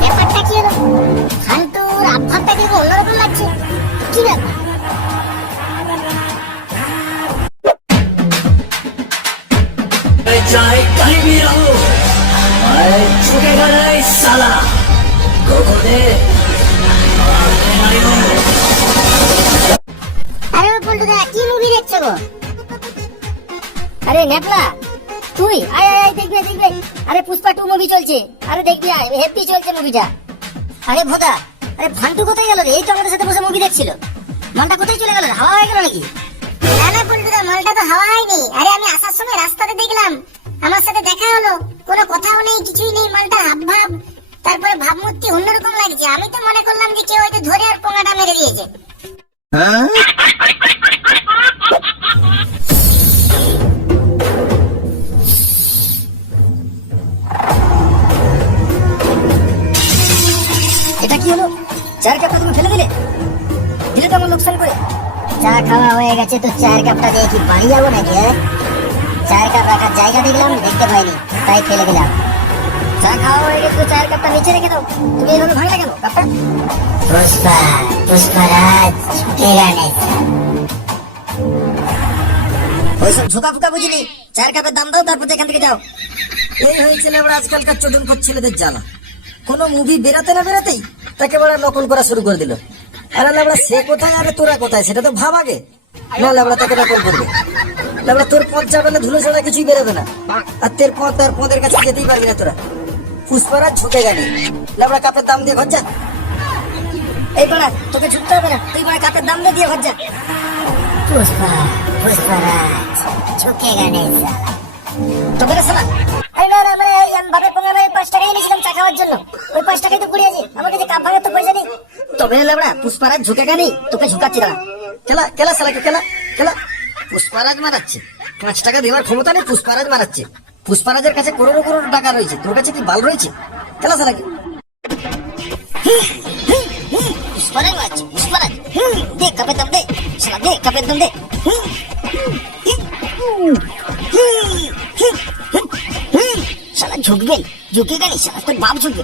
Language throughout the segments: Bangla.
ব্যাপারটা কি হলো? ফান্টুর আবহাওয়াটা কিন্তু অন্যরকম লাগছে। কি ব্যাপার? चाहे कहीं भी रहो मैं झुकेगा नहीं साला गोगो दे আরে বন্ধুরা কি মুভি দেখছো গো? আরে নেপলা তুই আয় আয় আয় দেখবে দেখবে। আরে পুষ্পা 2 মুভি চলছে। আরে দেখবি আয়, হেভি চলছে মুভিটা। আরে ভোদা, আরে ফান্টু কোথায় গেল রে? এই তো আমাদের সাথে বসে মুভি দেখছিল। মালটা কোথায় চলে গেল? হাওয়া হয়ে গেল নাকি? না না বন্ধুরা, মালটা তো হাওয়া হয়নি। আরে আমি আসার সময় রাস্তাতে দেখলাম, আমার সাথে দেখা হলো, কোনো কথাও নেই, কিছুই নেই। মালটার হাবভাব, তারপরে ভাবমূর্তি অন্যরকম লাগছে। আমি তো মনে করলাম যে কেউ হয়তো ধরে আর পোঙাটা মেরে দিয়েছে। এটা কি হলো? চার কাপটা তুমি ফেলে দিলে? দিলে তো আমার লোকসান করে। চা খাওয়া হয়ে গেছে তো চার কাপটা দিয়ে কি বাড়ি যাবো নাকি? চার কাপ রাখার জায়গা দেখলাম, দেখতে পাইনি, তাই ফেলে দিলাম। চা খাওয়া হয়ে গেছে তো চার কাপটা নিচে রেখে দাও। তুমি এইভাবে ভাঙলে কেন কাপটা? পুষ্পা, পুষ্পারাজ ছুটেগা নেই। ওইসব ঝোঁকা ফুকা বুঝিনি। চার কাপের দাম দাও, তারপর এখান থেকে যাও। এই হয়েছিল এবার আজকালকার চোদনখোর ছেলেদের জ্বালা। কোনো মুভি বেরাতে না বেরাতেই তাকে বড় নকল করা শুরু করে দিল। আরে লাবড়া সে কোথায় আরে তোরা কোথায় সেটা তো ভাব আগে। না লাবড়া তাকে নকল করবে। লাবড়া তোর পথ চাপালে ধুলো ছাড়া কিছুই বেরোবে না। আর তোর পথ আর পদের কাছে যেতেই পারবি না তোরা। পুষ্পারাজ ঝুঁকে গেলি। লাবড়া কাপের দাম দিয়ে ঘর যা। এই বড়া তোকে ঝুঁকতে হবে না, তুই বড়া কাপের দাম দিয়ে ঘর যা। পুষ্পা, পুষ্পারাজ ঝুঁকেগা নেই তোকে সালা। আরে না না, মানে আমি ভাবে পোঙা মেরে 5 টাকা এনেছিলাম চা খাওয়ার জন্য। ওই 5 টাকাই তো কুড়িয়েছি, আমার কাছে কাপ ভাঙার তো পয়সা নেই। তবে লাবড়া পুষ্পারাজ ঝুঁকেগা নেই, তোকে ঝুঁকাচ্ছি দাঁড়া। খেলা খেলা সালাকে খেলা খেলা। পুষ্পারাজ মারাচ্ছে, 5 টাকা দেওয়ার ক্ষমতা নেই, পুষ্পারাজ মারাচ্ছে। পুষ্পারাজের কাছে করোড় করোড় টাকা রয়েছে, তোর কাছে কি বাল রয়েছে? খেলা সালাকে। পুষ্পারাজ মারছে, পুষ্পারাজ। দে কাপের দাম দে, শালা দে কাপের দাম দে। শালা ঝুঁকবেন, ঝুঁকে গেলি শালা তোর বাপ ঝুঁকবে।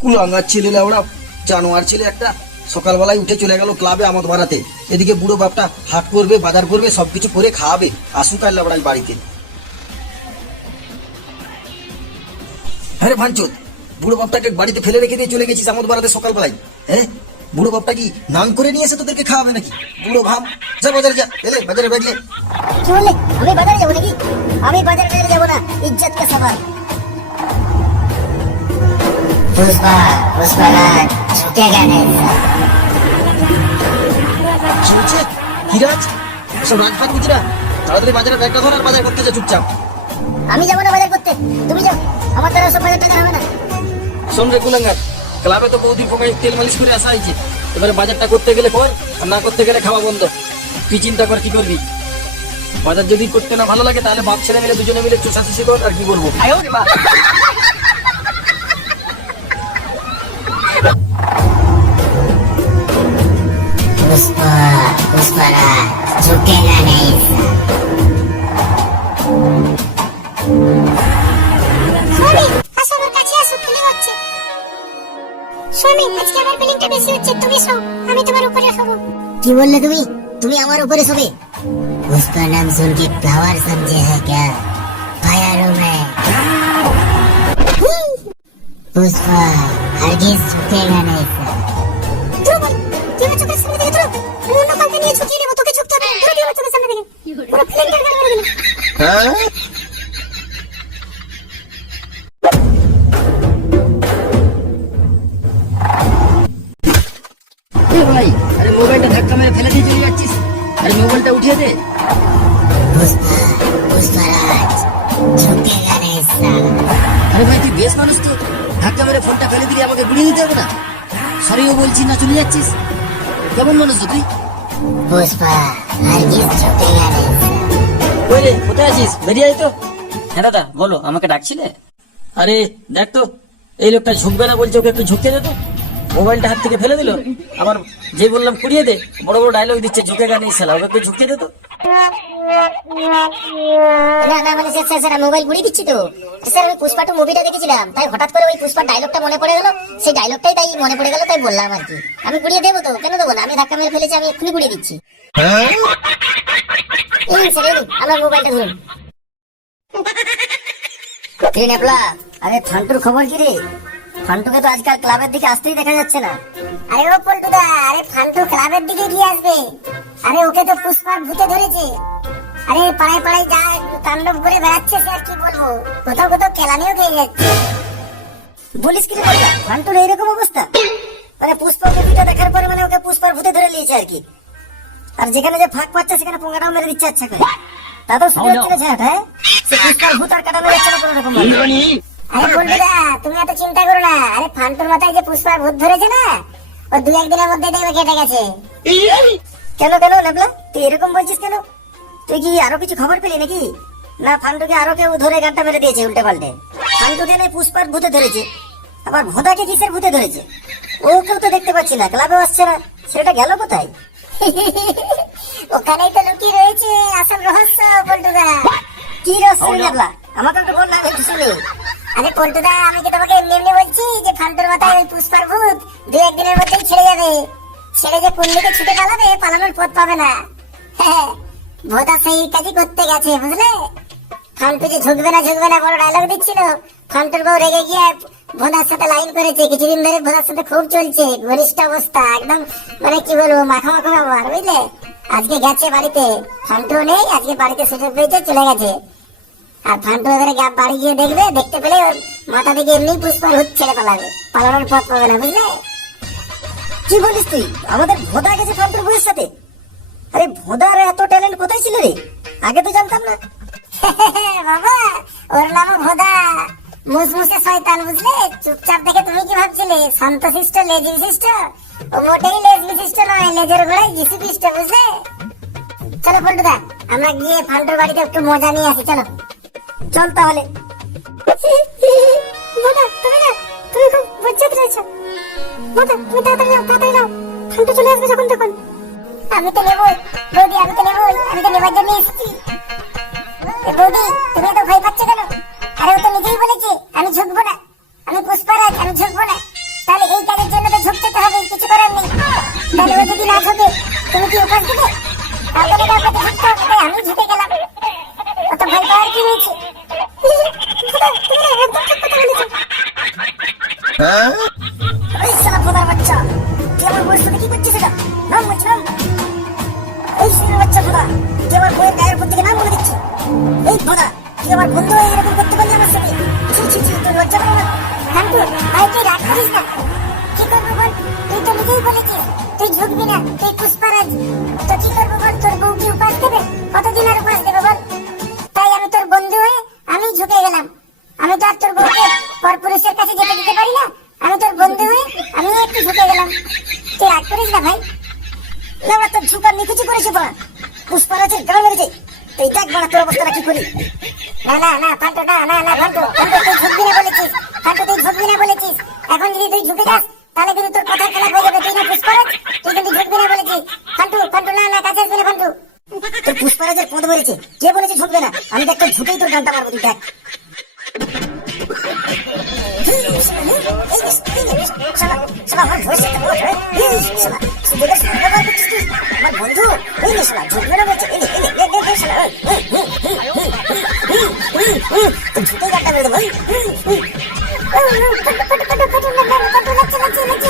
কুলাঙ্গার ছেলে লাউড়া, জানোয়ার ছেলে একটা। সকালবেলায় উঠে চলে গেল ক্লাবে আমোদ বাড়াতে। এদিকে বুড়ো বাপটা হাট করবে, বাজার করবে, সবকিছু করে খাওয়াবে। আসুক আর লাউড়াই বাড়িতে। হ্যাঁ ভাঞ্চুত, বুড়ো বাপটাকে বাড়িতে ফেলে রেখে দিয়ে চলে গেছিস আমোদ বাড়াতে সকালবেলায়। হ্যাঁ, বুড়ো বাপটা কি নাম করে নিয়ে এসে তোদেরকে খাওয়াবে নাকি? বুড়ো ভাব, যা বাজারে যা। এলে বাজারে বেরিয়ে। কি বললে? আমি বাজারে যাবো নাকি? আমি বাজারে যাবো না, ইজ্জত কা সওয়াল। পুষ্পা, পুষ্পারাজ ঝুঁকেগা নেই। কি হচ্ছে? কিরাজ সব রাজপাট বুঝিরা, তাড়াতাড়ি বাজারে ব্যাগটা ধর আর বাজার করতে যা চুপচাপ। আমি যাবো না বাজার করতে, তুমি যাও। আমার দ্বারা সব বাজার টাকা হবে না। শোন রে কুলাঙ্গার, ক্লাবে তো বৌদির পোকায় তেল মালিশ করে আসা হয়েছে। এবারে বাজারটা করতে গেলে কর, আর না করতে গেলে খাওয়া বন্ধ। তুই চিন্তা কর কি করবি। বাজার যদি করতে না ভালো লাগে তাহলে বাপ ছেলে মিলে দুজনে মিলে চুষাচুষি কর। আর কি করবো? पुष्पा, पुष्पाराज झुकेगा नहीं। আসো আমার কাছে আসো, ফিলিং হচ্ছে। শোনি আজকে আমার ফিলিংটা বেশি হচ্ছে, তুমি শো, আমি তোমার উপরে শোবো। কি বললে তুমি? তুমি আমার উপরে শোবে? उसका नाम सुन के फ्लावर समझे है क्या? फायर हूँ मैं। पुष्पा हरगिज झुकेगा नहीं। ভাই, আরে মোবাইলটা ধাক্কা মেরে ফেলে দিয়ে চলে যাচ্ছিস। আরে মোবাইলটা উঠিয়ে দে। पुष्पराज झुकेगा नहीं साला। আরে ভাই তুই বেশ মানুষ তো, ধাক্কা মেরে ফোনটা ফেলে দিলে আমাকে গুড়িয়ে দিতে হবে না? সরিও বলছি না, চলে যাচ্ছিস। কেমন মানুষ তুই? पुष्पा हरगिज झुकेगा नहीं। কই রে, কোথায় আছিস? বেরিয়ে আয় তো। হ্যাঁ দাদা বলো, আমাকে ডাকছিলে? আরে দেখ তো, এই লোকটা ঝুঁকবে না বলছে, ওকে একটু ঝুঁকতে দে তো। মোবাইলটা হাত থেকে ফেলে দিল। আমার যে বললাম কুড়িয়ে দে, বড় বড় ডায়লগ দিচ্ছে, ঝুঁকে গানে শালা, ওকে একটু ঝুঁকে দে তো। না না মানে স্যার স্যার স্যার মোবাইল গুড়িয়ে দিচ্ছি তো স্যার। আমি পুষ্পা টু মুভিটা দেখেছিলাম, তাই হঠাৎ করে ওই পুষ্পার ডায়লগটা মনে পড়ে গেল, সেই ডায়লগটাই তাই মনে পড়ে গেল, তাই বললাম আর কি। আমি গুড়িয়ে দেবো তো, কেন দেবো না, আমি ধাক্কা মেরে ফেলেছি, আমি এক্ষুনি গুড়িয়ে দিচ্ছি। এই স্যার এই নিন, আমার মোবাইলটা ধরুন। কি নেপলা, আরে ফান্টুর খবর কি রে? ফান্টুকে তো আজকাল ক্লাবের দিকে আসতেই দেখা যাচ্ছে না। আরে ও পল্টুদা, আরে ফান্টু ক্লাবের দিকে গিয়ে আসবে। আরে ওকে তো পুষ্পার ভূতে ধরেছে। আরে পাড়ায় পাড়ায় যা তাণ্ডব করে বেড়াচ্ছে, সে আর কি বলবো, কোথাও কোথাও কেলানিও খেয়ে যাচ্ছে। বলিস কি রে পাগলা, ফান্টুর এইরকম অবস্থা? মানে পুষ্পা মুভিটা দেখার পরে মানে ওকে পুষ্পার ভূতে ধরে নিয়েছে আর কি। আর যেখানে যে ফাঁক পাচ্ছে সেখানে পোঙ্গাটাও মেরে দিচ্ছে আচ্ছা করে। তা তো শুনে হচ্ছে না ঝাঁট, হ্যাঁ? সে পুষ্পার ভূত আর কাটানো যাচ্ছে না কোনো রকম ভাবে। আরে পল্টুদা, তুমি এত চিন্তা করো না। আরে ফান্টুর মাথায় যে পুষ্পার ভূত ধরেছে না, ও 2-1 দিনের মধ্যে দেখবে কেটে গেছে। কেন কেন নেবলা, তুই এরকম বলছিস কেন? তুই কি আরো কিছু খবর পেলি নাকি? না ফান্টুকে আরো কেউ ধরে গাঁটটা মেরে দিয়েছে উল্টে পাল্টে? ফান্টুকে নেই পুষ্পার ভূতে ধরেছে, আবার ভোদাকে কিসের ভূতে ধরেছে? ও কেউ তো দেখতে পাচ্ছি না, ক্লাবেও আসছে না, সেটা গেল কোথায়? ওখানেই তো লুকিয়ে রয়েছে আসল রহস্য পল্টুদা। কি রহস্য নেবলা, আমাকে একটু বল না, আমি একটু শুনি। আরে পল্টুদা, আমি কি তোমাকে এমনি এমনি বলছি যে ফান্টুর মাথায় ওই পুষ্পার ভূত 2-1 দিনের মধ্যেই ছেড়ে যাবে। ছেড়ে যে কোন দিকে ছুটে পালাবে, পালানোর পথ পাবে না। হ্যাঁ, ভোদা সেই কাজই করতে গেছে, বুঝলে? ফান্টু যে ঝুঁকবে না বড় ডায়লগ দিচ্ছিল, ফান্টুর বউ রেগে গিয়ে ভোদার সাথে লাইন করেছে। কিছুদিন ধরে ভোদার সাথে খুব চলছে, ঘনিষ্ঠ অবস্থা একদম, মানে কি বলবো, মাখামাখো ব্যবহার, বুঝলে? আজকে গেছে বাড়িতে, ফান্টু নেই, আজকে বাড়িতে সুযোগ পেয়েছে, চলে গেছে। আর ফান্টু এবারে বাড়ি গিয়ে দেখবে, দেখতে পেলে ওর মাথা থেকে এমনি পুষ্পার ভূত ছেড়ে পালাবে, পালানোর পথ পাবে না, বুঝলে? কি বলিস তুই, আমাদের ভোদা গেছে ফান্টুর বউয়ের সাথে? আরে ভোদার এত ট্যালেন্ট কোথায় ছিল রে, আগে তো জানতাম না। বাবা, ওর নামও ভোদা, মুসমুসে শয়তান, বুঝলে? চুপচাপ দেখে তুমি কি ভাবছিলে শান্তশিষ্ট লেজ বিশিষ্ট? ও মোটেই লেজ বিশিষ্ট নয়, লেজের গোড়ায় যিশু খ্রিস্ট, বুঝলে? চলো পল্টুদা, আমরা গিয়ে ফান্টুর বাড়িতে একটু মজা নিয়ে আসি, চলো। চল তাহলে। ভোদা, তুমি না, তুমি খুব বজ্জাত রয়েছো। ভোদা, তুমি তাড়াতাড়ি যাও, তাড়াতাড়ি যাও, ফান্টু চলে আসবে যখন তখন। আমি তো নেবই বৌদি, আমি তো নেবই, আমি তো নেবার জন্য এসেছি। এ বৌদি, তুমি তো ভয় পাচ্ছ কেন? আরে ও তো নিজেই বলেছে আমি ঝুঁকবো না, আমি পুষ্পারাজ, আমি ঝুঁকবো না। তাহলে এই কাজের জন্য তো ঝুঁকতে তো হবে, কিছু করার নেই। তাহলে ও যদি না ঝুঁকে, তুমি কি উপাস দেবে? কাউকে তো ঝুঁকতে হবে, তাই আমি ঝুঁকে গেলাম। অত ভয় পাওয়ার কি হয়েছে? তুমি না একদম ঠিক কথা বলেছো। এই শালা ভোদার বাচ্চা, তুই আমার বউয়ের সাথে কি করছিস এটা? নাম বলছি নাম। এই শালা বাচ্চা ভোদা, তুই আমার বউয়ের গায়ের উপর থেকে নাম বলে দিচ্ছি। এই ভোদা, তুই আমার বন্ধু হয়ে এরকম করতে পারলি আমার সাথে? ছি ছি ছি, তোর লজ্জা করে না? নান্টু, ভাই তুই রাগ করিস না। কি করবো বল, তুই তো নিজেই বলেছিস তুই ঝুঁকবি না, তুই পুষ্পারাজ। তো কি করবো বল, তোর বউ কি উপাস দেবে? কতদিন আর উপাস দেবে বল? তাই আমি তোর বন্ধু হয়ে আমি ঝুঁকে গেলাম। আমি তো আর তোর বউকে পরপুরুষের কাছে যেতে দিতে পারি না। আমি তোর বন্ধু হয়ে আমি একটু ঝুঁকে গেলাম। তুই রাগ করিস না ভাই। না আমরা তোর ঝুঁকার নিকুচি করেছি বলা, পুষ্পারাজের গান মেরেছে। তুই দেখ বলা তোর অবস্থাটা কি করি। না না না ফান্টু, না না না ফান্টু, ফান্টু তুই ঝুঁকবি না বলেছিস। ফান্টু তুই ঝুঁকবি না বলেছিস। এখন যদি তুই ঝুঁকে যাস, তাহলে কিন্তু তোর কথার খেলাপ হয়ে যাবে। তুই না পুষ্পারাজ, তুই কিন্তু ঝুঁকবি না বলেছিস। ফান্টু, ফান্টু না না, কাছে আসবি না ফান্টু। তোর পুষ্পারাজের পদ বলেছে, কে বলেছে ঝুঁকবে না? আমি দেখ তোর ঝুঁকেই তোর গানটা মারবো, তুই দেখ। আমার বন্ধু এই নে শালা, ঝুঁকবে না বলছে, এই নে শালা, তোর ঝুঁকেই গানটা মেরে দেবো। ফান্টু, ফান্টু, ফান্টু, ফান্টু, ফান্টু, ফান্টু, ফান্টু, লাগছে, লাগছে, লাগছে।